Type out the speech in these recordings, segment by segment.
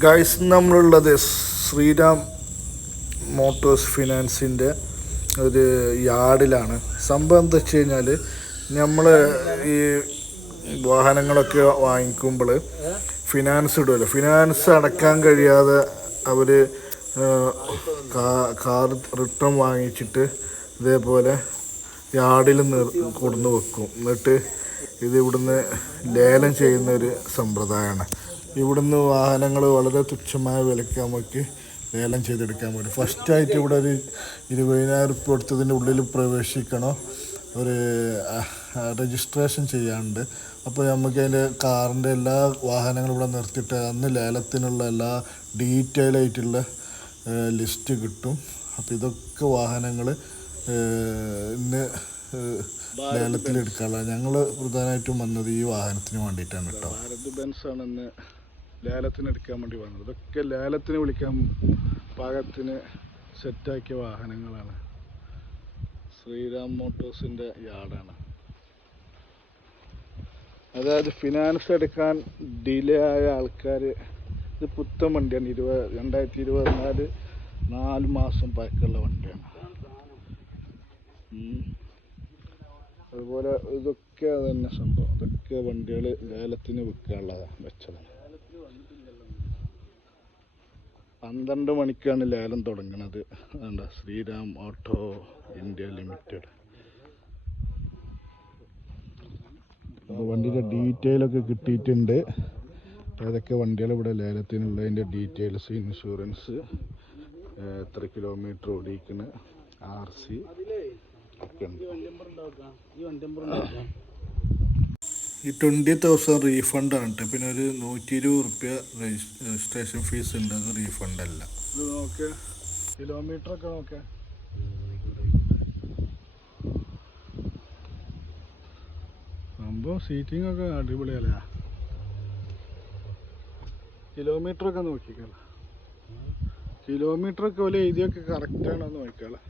Guys നമ്മളുള്ളത് Shriram Motors ഫിനാൻസിന്റെ ഒരു യാർഡിലാണ്. സംഭവം എന്താ വെച്ച് കഴിഞ്ഞാൽ നമ്മൾ ഈ വാഹനങ്ങളൊക്കെ വാങ്ങിക്കുമ്പോൾ ഫിനാൻസ് ഇടുമല്ലോ ഫിനാൻസ് അടക്കാൻ കഴിയാതെ അവർ കാർ റിട്ടേൺ വാങ്ങിച്ചിട്ട് ഇതേപോലെ യാർഡിൽ നിർ കൊടുന്ന് വെക്കും. എന്നിട്ട് ഇത് ഇവിടുന്ന് ലേലം ചെയ്യുന്ന ഒരു സമ്പ്രദായമാണ് ഇവിടുന്ന് വാഹനങ്ങൾ വളരെ തുച്ഛമായ വിലയ്ക്ക് നമുക്ക് ലേലം ചെയ്തെടുക്കാൻ പറ്റും. ഫസ്റ്റായിട്ട് ഇവിടെ ഒരു ഇരുപതിനായിരം റുപ്യ കൊടുത്തതിന്റെ ഉള്ളിൽ പ്രവേശിക്കണോ? ഒരു രജിസ്ട്രേഷൻ ചെയ്യാനുണ്ട്. അപ്പോൾ നമുക്ക് അതിന്റെ കാറിന്റെ എല്ലാ വാഹനങ്ങളും ഇവിടെ നിർത്തിയിട്ട് അന്ന് ലേലത്തിനുള്ള എല്ലാ ഡീറ്റെയിൽ ആയിട്ടുള്ള ലിസ്റ്റ് കിട്ടും. അപ്പോൾ ഇതൊക്കെ വാഹനങ്ങൾ ഇന്ന് ലേലത്തിൽ എടുക്കാനുള്ള ഞങ്ങൾ പ്രധാനമായിട്ടും വന്നത് ഈ വാഹനത്തിന് വേണ്ടിയിട്ടാണ് കേട്ടോ. ബെൻസ് ആണ് ഇന്ന് ലേലത്തിന് എടുക്കാൻ വേണ്ടി വന്നത്. ഇതൊക്കെ ലേലത്തിന് വിളിക്കാൻ പാകത്തിന് സെറ്റാക്കിയ വാഹനങ്ങളാണ്. ശ്രീരാം മോട്ടോഴ്സിന്റെ യാർഡാണ്. അതായത് ഫിനാൻസ് എടുക്കാൻ ഡിലേ ആയ ആൾക്കാർ ഇത് പുത്തൻ വണ്ടിയാണ്. ഇരുപത് രണ്ടായിരത്തി ഇരുപത്തിനാല് നാല് മാസം പഴക്കമുള്ള വണ്ടിയാണ്. അതുപോലെ ഇതൊക്കെ തന്നെ സംഭവം. ഇതൊക്കെ വണ്ടികൾ ലേലത്തിന് വിൽക്കാനുള്ളതാണ് വെച്ചതാണ് പന്ത്രണ്ട് മണിക്കാണ് ലേലം തുടങ്ങുന്നത് അതുകൊണ്ട് ശ്രീരാം ഓട്ടോ ഇന്ത്യ ലിമിറ്റഡ്. വണ്ടിയുടെ ഡീറ്റെയിൽ ഒക്കെ കിട്ടിയിട്ടുണ്ട് ഏതൊക്കെ വണ്ടികൾ ഇവിടെ ലേലത്തിനുള്ളതിന്റെ ഡീറ്റെയിൽസ് ഇൻഷുറൻസ് എത്ര കിലോമീറ്റർ ഓടിക്കണ് ആർ സി ഒക്കെ ഉണ്ട്. ഈ ട്വന്റി തൗസൻഡ് റീഫണ്ട് ആണ് കേട്ടോ പിന്നെ ഒരു നൂറ്റി ഇരുപത് റുപ്യ രജിസ്ട്രേഷൻ ഫീസ് ഉണ്ട്. അത് റീഫണ്ട് അല്ല. കിലോമീറ്റർ ഒക്കെ നോക്കേ. സംഭവം സീറ്റിംഗ് ഒക്കെ അടിപൊളിയല്ലേ? കിലോമീറ്റർ ഒക്കെ നോക്കിക്കല കിലോമീറ്റർ ഒക്കെ പോലെ എഴുതിയൊക്കെ കറക്റ്റ് ആണോ എന്ന് നോക്കിയാലേ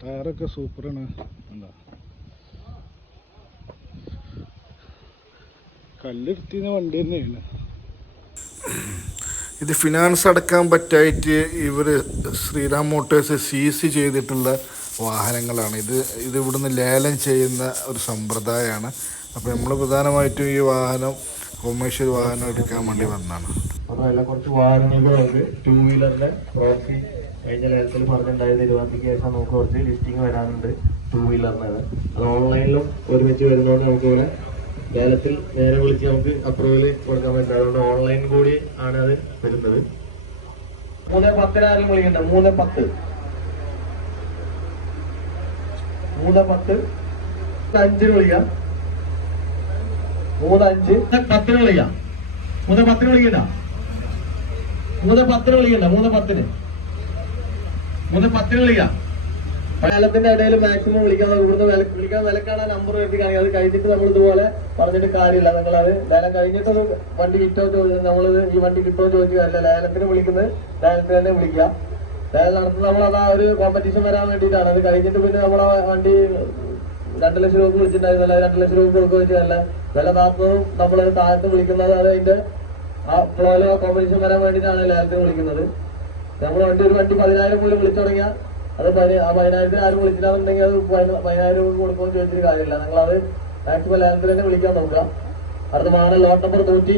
ടയറൊക്കെ സൂപ്പറാണ് എന്താ കല്ലെടുത്തിന വണ്ടി തന്നെയാണ്. ഇത് ഫിനാൻസ് അടക്കാൻ പറ്റായിട്ട് ഇവർ ശ്രീറാം മോട്ടോഴ്സ് സീസ് ചെയ്തിട്ടുള്ള വാഹനങ്ങളാണ്. ഇത് ഇത് ഇവിടുന്ന് ലേലം ചെയ്യുന്ന ഒരു സമ്പ്രദായമാണ്. അപ്പോൾ നമ്മൾ പ്രധാനമായിട്ടും ഈ വാഹനം കൊമേഴ്ഷ്യൽ വാഹനം എടുക്കാൻ വേണ്ടി വന്നതാണ്. അതുമല്ല കുറച്ച് വാഹനങ്ങളുണ്ട്. ടൂ വീലറിന്റെ പ്രോഫി കഴിഞ്ഞ ലേലത്തിൽ പറഞ്ഞിട്ടുണ്ടായത് ഇരുപത്തിക്ക് ശേഷം നമുക്ക് കുറച്ച് ലിസ്റ്റിംഗ് വരാനുണ്ട്. ടൂ വീലറിനാണ് അത് ഓൺലൈനിലും ഒരുമിച്ച് വരുന്നതുകൊണ്ട് നമുക്ക് ഇവിടെ ലേലത്തിൽ നേരെ വിളിച്ച് നമുക്ക് അപ്രൂവൽ കൊടുക്കാൻ പറ്റും അതുകൊണ്ട് ഓൺലൈൻ കൂടി ആണ് അത് വരുന്നത്. മൂന്ന് പത്തിന് ആരും വിളിക്കണ്ട? മൂന്ന് പത്ത്. മൂന്ന് പത്ത്. അഞ്ചിന് വിളിക്കാം. മൂന്ന് അഞ്ച്. പത്തിന് വിളിക്കാം. മൂന്ന് പത്തിന് വിളിക്കണ്ട. മൂന്ന് പത്തിന് വിളിക്കണ്ട. മൂന്ന് പത്തിന്. മൂന്ന് പത്തിന് വിളിക്കാം. കാലത്തിന്റെ ഇടയിൽ മാക്സിമം വിളിക്കാൻ ഇവിടുന്ന് വിളിക്കാൻ വിലക്കാണ് നമ്പർ വരുത്തി കാണിക്കുക അത് കഴിഞ്ഞിട്ട് നമ്മൾ ഇതുപോലെ പറഞ്ഞിട്ട് കാര്യമില്ല. നിങ്ങൾ അത് ലേലം കഴിഞ്ഞിട്ട് വണ്ടി കിട്ടോ ചോദിച്ചു നമ്മളിത് ഈ വണ്ടി കിട്ടോ ചോദിച്ചു അല്ല ലേലത്തിന് വിളിക്കുന്നത് ലേലത്തിന് തന്നെ വിളിക്കുക. ലേലം നടത്തുന്നത് നമ്മൾ അത് ആ ഒരു കോമ്പറ്റീഷൻ വരാൻ വേണ്ടിയിട്ടാണ്. അത് കഴിഞ്ഞിട്ട് പിന്നെ നമ്മളെ വണ്ടി രണ്ട് ലക്ഷം രൂപ വിളിച്ചിട്ടുണ്ടായിരുന്നല്ല രണ്ട് ലക്ഷം രൂപ കൊടുക്കുക നല്ല വില താഴ്ത്തതും നമ്മളത് താഴത്ത് വിളിക്കുന്നത് അത് അതിന്റെ ആ ഫ്ലോയിലോ കോമ്പറ്റീഷൻ വരാൻ വേണ്ടിയിട്ടാണ് ലേലത്തിന് വിളിക്കുന്നത്. നമ്മൾ വണ്ടി ഒരു വണ്ടി പതിനായിരം പോലും വിളിച്ചു തുടങ്ങിയാൽ അത് ആ പതിനായിരത്തിന് ആരും വിളിച്ചില്ലാന്നുണ്ടെങ്കിൽ അത് പതിന- പതിനായിരം രൂപ കൊടുക്കുമെന്ന് ചോദിച്ചിട്ട് കാര്യമില്ല. നിങ്ങൾ അത് മാക്സിമം ലാൻഡിൽ തന്നെ വിളിക്കാൻ നോക്കുക. അടുത്ത മാഡൽ ലോട്ട് നമ്പർ നൂറ്റി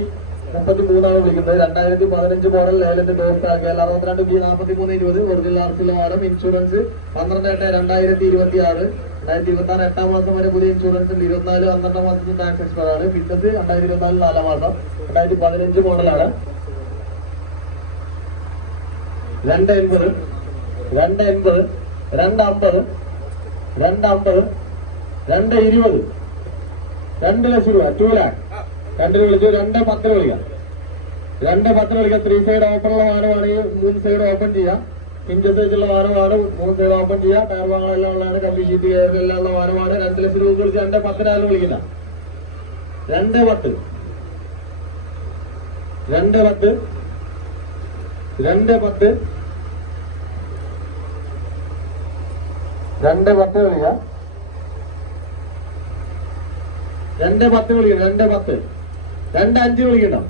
മുപ്പത്തി മൂന്നാണ് വിളിക്കുന്നത്. രണ്ടായിരത്തി പതിനഞ്ച് മോഡൽ ലേലന്റെ ഡോസ് കേരള അറുപത്തിരണ്ട് ബി നാൽപ്പത്തി മൂന്ന് ഇരുപത് ഒറിജിനൽ ആർസിലെ മാഡം ഇൻഷുറൻസ് പന്ത്രണ്ട് എട്ട് രണ്ടായിരത്തി ഇരുപത്തി ആറ് രണ്ടായിരത്തി ഇരുപത്തി ആറ് എട്ടാം മാസം വരെ പുതിയ ഇൻഷുറൻസ് ഉണ്ട്. ഇരുപത്തിനാല് പന്ത്രണ്ടാം മാസത്തിൽ ടാക്സ് എക്സ്പയർ ആണ്. ഫിറ്റ്നസ് രണ്ടായിരത്തി ഇരുപത്തിനാല് നാലാം മാസം. രണ്ടായിരത്തി പതിനഞ്ച് മോഡലാണ് രണ്ട് എൺപത്. രണ്ട് എൺപത് രണ്ട് അമ്പത് രണ്ട് അമ്പത് രണ്ട് ഇരുപത് രണ്ട് ലക്ഷം രൂപ ടു ലാക്ക് രണ്ടിന് വിളിച്ചു രണ്ട് പത്തിന് വിളിക്കാം. രണ്ട് പത്തിന് വിളിക്കാം ത്രീ സൈഡ് ഓപ്പണുള്ള വാഹനമാണെങ്കിൽ മൂന്ന് സൈഡ് ഓപ്പൺ ചെയ്യാം. ഇഞ്ചസ് വെച്ചുള്ള വാഹനമാണ് മൂന്ന് സൈഡ് ഓപ്പൺ ചെയ്യാം. ടയർ വാങ്ങാനെല്ലാം ഉള്ളതാണ് കമ്പി ഷീറ്റ് കയറിലെല്ലാം ഉള്ള വാഹനമാണ് രണ്ട് ലക്ഷം രൂപ വിളിച്ച് രണ്ട് പത്തിനായാലും വിളിക്കുന്ന രണ്ട് പത്ത്. രണ്ട് പത്ത്. രണ്ട് പത്ത്. രണ്ട് പത്ത് കളിയ? രണ്ട് പത്ത് വിളിക്കണം രണ്ട് പത്ത്. രണ്ട് അഞ്ച് കളിക്കണം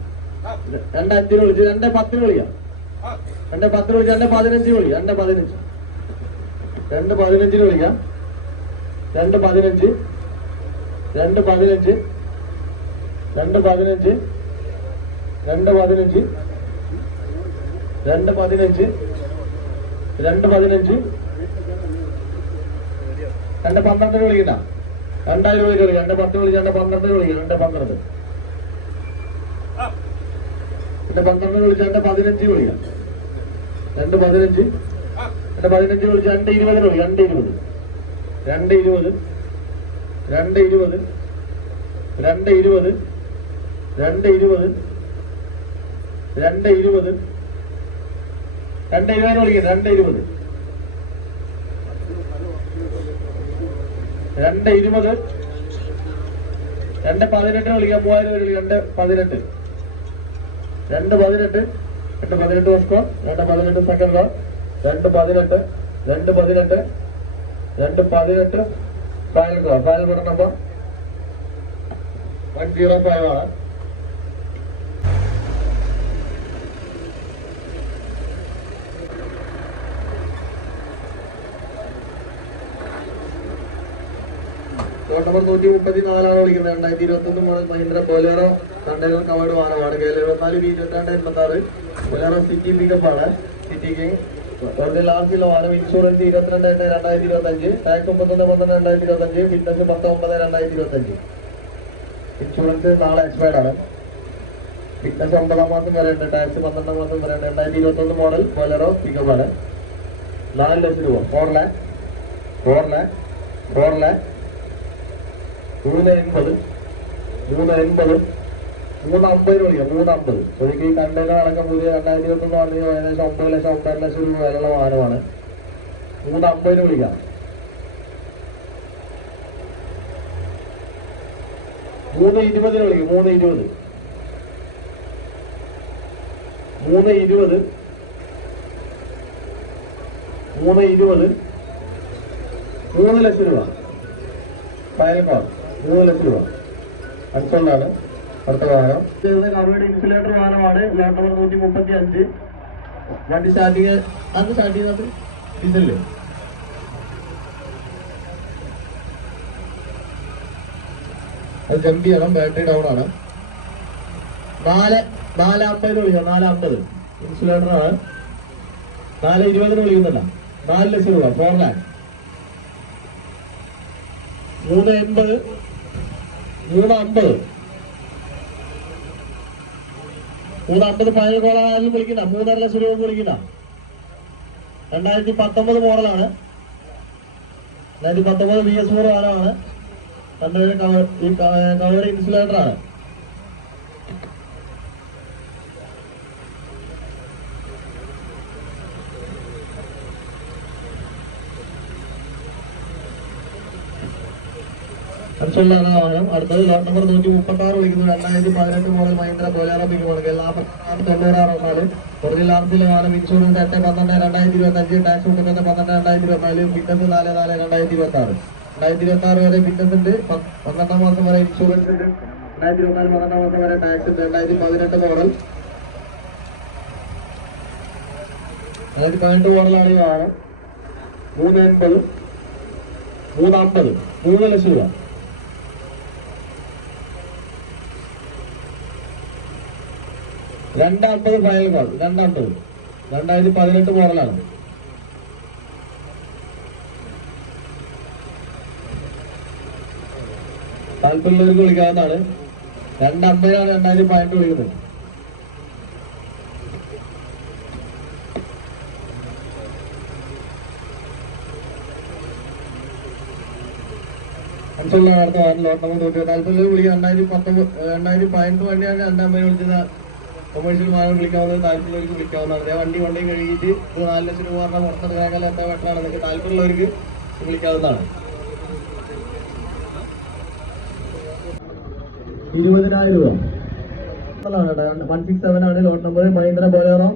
രണ്ട് അഞ്ചിന് വിളിച്ച് രണ്ട് പത്തിന് കളിയ. രണ്ട് പത്ത് വിളിച്ച് രണ്ട് പതിനഞ്ച് കളി രണ്ട് പതിനഞ്ച്. രണ്ട് പതിനഞ്ചിന് വിളിക്കാം രണ്ട് പതിനഞ്ച്. രണ്ട് പതിനഞ്ച്. രണ്ട് പതിനഞ്ച്. രണ്ട് പതിനഞ്ച്. രണ്ട് പതിനഞ്ച്. രണ്ട് പതിനഞ്ച്. രണ്ട് പന്ത്രണ്ടിന് വിളിക്കണ്ട രണ്ടായിരം രൂപ കളി രണ്ട് പത്ത് വിളിക്കും രണ്ട് പന്ത്രണ്ടിന് വിളിക്കും രണ്ട് പന്ത്രണ്ട്. രണ്ട് പന്ത്രണ്ടിന് വിളിച്ച് രണ്ട് പതിനഞ്ച് വിളിക്കാം രണ്ട് പതിനഞ്ച് രണ്ട് പതിനഞ്ച് വിളിച്ച് രണ്ട് ഇരുപതിന് വിളി രണ്ട് ഇരുപത്. രണ്ട് ഇരുപത് രണ്ട് ഇരുപത് രണ്ട് ഇരുപത് രണ്ട് ഇരുപത് രണ്ട് ഇരുപത് രണ്ട് ഇരുപതിന് വിളിക്കാം രണ്ട് ഇരുപത്. രണ്ട് ഇരുപത് രണ്ട് പതിനെട്ടിന് വിളിക്കാം മൂവായിരം പേര് വിളിക്കാം. രണ്ട് പതിനെട്ട്. രണ്ട് പതിനെട്ട് രണ്ട് പതിനെട്ട് ഫസ്റ്റ് രണ്ട് പതിനെട്ട് സെക്കൻഡ് രണ്ട് പതിനെട്ട് രണ്ട് പതിനെട്ട് രണ്ട് പതിനെട്ട്. ഫൈനൽ റോ ഫൈനൽ പറഞ്ഞപ്പോ വൺ സീറോ ഫൈവ് ആണ്. റോഡ് നമ്പർ നൂറ്റി മുപ്പത്തി നാലാണ് വിളിക്കുന്നത് രണ്ടായിരത്തി ഇരുപത്തി ഒന്ന് model Mahindra Bolero container covered വാഹനമാണ് കെ എൽ എഴുപത്തിനാല് ബി ഇരുപത്തിരണ്ട് എൺപത്തി ആറ് ബൊലേറോ സിറ്റി പിക്കപ്പാണ്. ആണ് സിറ്റി കിങ് ലാസ്റ്റ് വാഹനം ഇൻഷുറൻസ് ഇരുപത്തിരണ്ട് എട്ട് രണ്ടായിരത്തി ഇരുപത്തി അഞ്ച് ടാക്സ് മുപ്പത്തൊന്ന് പന്ത്രണ്ട് രണ്ടായിരത്തി ഇരുപത്തി അഞ്ച് ഫിറ്റ്നസ് പത്ത് ഒമ്പത് രണ്ടായിരത്തി ഇരുപത്തി അഞ്ച് ഇൻഷുറൻസ് നാളെ എക്സ്പയർഡ് ആണ്. ഫിറ്റ്നസ് ഒമ്പതാം മാസം വരെ ഉണ്ട്. ടാക്സ് പന്ത്രണ്ടാം മാസം വരെ ഉണ്ട്. രണ്ടായിരത്തി ഇരുപത്തി ഒന്ന് മോഡൽ ബൊലേറോ പിക്കപ്പാണ് നാല് ലക്ഷം രൂപ. Four lakh four lakh four lakh മൂന്ന് എൺപത് മൂന്ന് എൺപത് മൂന്ന് അമ്പത് വിളിക്കാം മൂന്ന് അമ്പത് ശരിക്കും ഈ കണ്ടെയ്നർ അടക്കം പുതിയ രണ്ടായിരത്തി ഇരുപത്തൊന്ന് പറഞ്ഞാൽ ഏകദേശം ഒമ്പത് ലക്ഷം ഒമ്പത് ലക്ഷം രൂപ വിലയുള്ള വാഹനമാണ്. മൂന്ന് അമ്പതിന് വിളിക്കാം മൂന്ന് ഇരുപതിന് വിളിക്കും മൂന്ന് ഇരുപത്. മൂന്ന് ഇരുപത്. മൂന്ന് ഇരുപത്. മൂന്ന് ലക്ഷം രൂപ. ഫയൽക്കാർ ലക്ഷം രൂപ അൻസോളാണ് അടുത്ത വാഹനം. കവയുടെ ഇൻസുലേറ്റർ വാഹനമാണ്. ലോട്ട് നമ്പർ നൂറ്റി മുപ്പത്തി അഞ്ച് വണ്ടി സ്റ്റാർട്ടിങ് അത് സ്റ്റാർട്ട് ചെയ്യുന്നത്? ഡീസലിൽ. അത് ജമ്പ് ചെയ്യണം. ബാറ്ററി ഡൗൺ ആണ്. നാല് നാല് അമ്പതിന് വിളിക്കാം. നാല് അമ്പത്. ഇൻസുലേറ്റർ ആണ്. നാല് ഇരുപതിന് വിളിക്കുന്നില്ല. നാല് ലക്ഷം രൂപ. ഫോർ ലാക്ക് മൂന്ന് എൺപത്. മൂന്ന് അമ്പത് മൂന്ന് അമ്പത് വിളിക്കണ്ട മൂന്നര ലക്ഷം രൂപ രണ്ടായിരത്തി പത്തൊമ്പത് മോഡലാണ് രണ്ടായിരത്തി പത്തൊമ്പത് ബി എസ് ഫോർ കാലമാണ് രണ്ടുപേരും കവർ കവർ ഇൻസുലേറ്റർ മനസ്സിലാണ് വാഹനം അടുത്തത് ലോട്ട് നമ്പർ നൂറ്റി മുപ്പത്തി ആറ് വിളിക്കുന്നു രണ്ടായിരത്തി പതിനെട്ട് മോഡൽ. മഹീന്ദ്ര ബൊലേറോ പിക്കുമാണ് നാൽപ്പത്തി തൊണ്ണൂറ് അറുപത്തിനാല് ഒറിജിനൽ ആർസിലെ വാഹനം ഇൻഷുറൻസ് എട്ട് പന്ത്രണ്ട് രണ്ടായിരത്തി ഇരുപത്തി അഞ്ച് ടാക്സ് മുപ്പത്തൊന്ന് പന്ത്രണ്ട് രണ്ടായിരത്തി ഇരുപത്തിനാല് ഫിറ്റ്നസ് നാല് നാല് രണ്ടായിരത്തി ഇരുപത്തി ആറ് രണ്ടായിരത്തി ഇരുപത്തി ആറ് വരെ ഫിറ്റ്നസ് ഉണ്ട്. പന്ത്രണ്ടാം മാസം വരെ ഇൻഷുറൻസ് ഉണ്ട്. രണ്ടായിരത്തി ഇരുപത്തിനാല് പന്ത്രണ്ടാം മാസം വരെ ടാക്സ് ഉണ്ട്. രണ്ടായിരത്തി പതിനെട്ട് മോഡൽ രണ്ടായിരത്തി പതിനെട്ട് മോഡലാണ് ഈ വാഹനം. മൂന്ന് എൺപത് മൂന്ന് അമ്പത് മൂന്ന് ലക്ഷം രൂപ. രണ്ടമ്പത് ഫയൽ ഗോൾ രണ്ടാമത്തത്. രണ്ടായിരത്തി പതിനെട്ട് മോഡലാണ് താല്പര്യമുള്ളവർക്ക് വിളിക്കാവുന്നതാണ്. രണ്ടമ്പതിനാണ് രണ്ടായിരത്തി പതിനെട്ട് വിളിക്കുന്നത്. മനസ്സിലുള്ള അടുത്ത നമ്പർ നൂറ്റി താല്പര്യം വിളിക്കുക രണ്ടായിരത്തി പത്തൊമ്പത് രണ്ടായിരത്തി പതിനെട്ട് വണ്ടിയാണ് രണ്ടമ്പതിന് വിളിച്ചത് കൊമേഴ്ഷ്യൽ വാഹനം വിളിക്കാവുന്നത് താല്പര്യമുള്ളവർക്ക് വിളിക്കാവുന്നതാണ് ഞാൻ വണ്ടി കൊണ്ടേ കഴിഞ്ഞിട്ട് ഇത് നാല് ലക്ഷം രൂപ പറഞ്ഞാൽ പുറത്തെടുക്കാനുള്ള എത്ര ബെറ്ററാണ് നിങ്ങൾക്ക് താല്പര്യമുള്ളവർക്ക് വിളിക്കാവുന്നതാണ്. ഇരുപതിനായിരം രൂപ. വൺ സിക്സ് സെവൻ ആണ് lot number Mahindra Bolero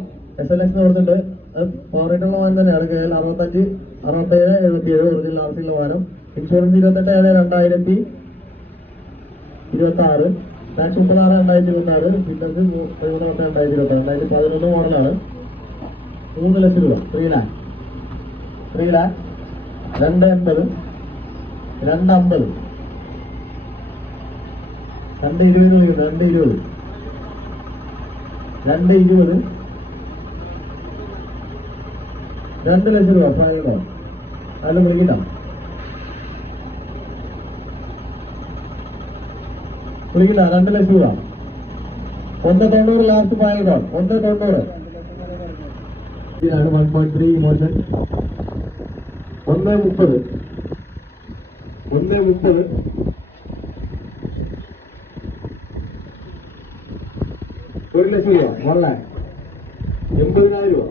S L X കൊടുത്തിട്ടുണ്ട് ഫോറിനുള്ള വാഹനം തന്നെയാണ്. കെ എൽ അറുപത്തഞ്ച് അറുപത്തേഴ് എഴുപത്തി ഏഴ് ഒറിജിനൽ ആർസിയുള്ള വാഹനം. ഇൻഷുറൻസ് ഇരുപത്തെട്ട് ഏഴ് രണ്ടായിരത്തി ഇരുപത്തി ആറ് ടാക്സ് മുപ്പത്താറ് രണ്ടായിരത്തി ഇരുപത്തിനാല് ഫിറ്റ്നസ് പതിമൂന്ന് രണ്ടായിരത്തി ഇരുപത്തി രണ്ടായിരത്തി പതിനൊന്ന് മോഡലാണ്. മൂന്ന് ലക്ഷം രൂപ. ത്രീ ലാക്ക് ത്രീ ലാക്ക് രണ്ട് എൺപത്. രണ്ട് അമ്പത്. രണ്ട് ഇരുപത് വിളിക്കുന്നു രണ്ട് ഇരുപത്. രണ്ട് ഇരുപത്. രണ്ട് ലക്ഷം രൂപ. ഫൈനൽ അതിൽ വിളിക്കണ്ട. വിളിക്കില്ല രണ്ട് ലക്ഷം രൂപ. ഒന്ന് തൊണ്ണൂറ് ലാസ്റ്റ് ഫയലുണ്ടോ ഒന്ന് തൊണ്ണൂറ്. ഇതിനാണ് വൺ പോയിന്റ് ത്രീ ഇമോഷൻ ഒന്ന് മുപ്പത്. ഒന്ന് മുപ്പത്. ഒരു ലക്ഷം രൂപ. വൺ ലാക്ക് എൺപതിനായിരം രൂപ.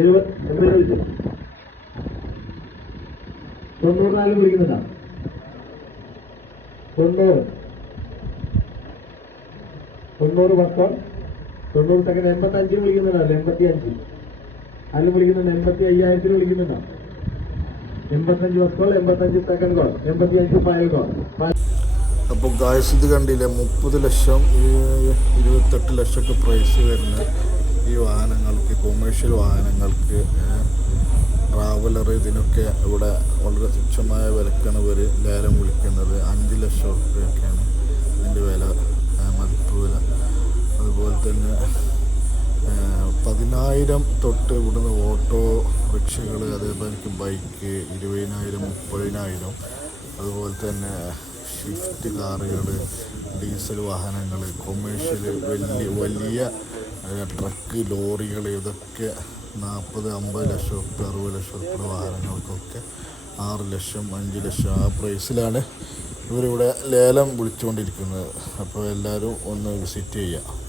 എഴുപത് എൺപത് തൊണ്ണൂറിനായിരം വിളിക്കുന്നുണ്ടോ തൊണ്ണൂറ്. തൊണ്ണൂറ് പത്തോ തൊണ്ണൂറ് സെക്കൻഡ്. എൺപത്തി അഞ്ചിന് വിളിക്കുന്നുണ്ടോ എൺപത്തി അഞ്ച് അതിൽ വിളിക്കുന്നുണ്ട്. എൺപത്തി അയ്യായിരത്തിന് വിളിക്കുന്നുണ്ടോ. എൺപത്തഞ്ച് കോൾ എൺപത്തഞ്ച് സെക്കൻഡ് കോൾ എൺപത്തി അഞ്ച് ഫൈനൽ കോൾ ഗായസ് ഇത് കണ്ടില്ലേ? മുപ്പത് ലക്ഷം ഇരുപത്തെട്ട് ലക്ഷമൊക്കെ പ്രൈസ് വരുന്ന ഈ വാഹനങ്ങൾക്ക് കൊമേഴ്ഷ്യൽ വാഹനങ്ങൾക്ക് ട്രാവലർ ഇതിനൊക്കെ ഇവിടെ വളരെ തുച്ഛമായ വിലക്കാണ് ഇവർ ലേലം വിളിക്കുന്നത്. അഞ്ച് ലക്ഷം റുപ്യൊക്കെയാണ് ഇതിന്റെ വില മതിപ്പ് വില. അതുപോലെ തന്നെ പതിനായിരം തൊട്ട് ഇവിടുന്ന് ഓട്ടോ റിക്ഷകൾ അതേപോലെ ബൈക്ക് ഇരുപതിനായിരം മുപ്പതിനായിരം. അതുപോലെ തന്നെ ഷിഫ്റ്റ് കാറുകൾ ഡീസൽ വാഹനങ്ങൾ കൊമേഴ്ഷ്യൽ വലിയ വലിയ ട്രക്ക് ലോറികൾ ഇതൊക്കെ നാൽപ്പത് അമ്പത് ലക്ഷം ഉറുപ്പ്യ അറുപത് ലക്ഷം ഉറുപ്പ്യ വാഹനങ്ങൾക്കൊക്കെ ആറ് ലക്ഷം അഞ്ച് ലക്ഷം ആ പ്രൈസിലാണ് ഇവരിവിടെ ലേലം വിളിച്ചുകൊണ്ടിരിക്കുന്നത്. അപ്പോൾ എല്ലാവരും ഒന്ന് വിസിറ്റ് ചെയ്യുക.